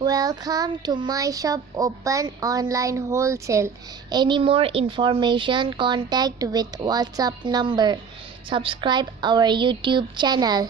Welcome to my shop open online wholesale. Any more information, contact with WhatsApp number. Subscribe our YouTube channel.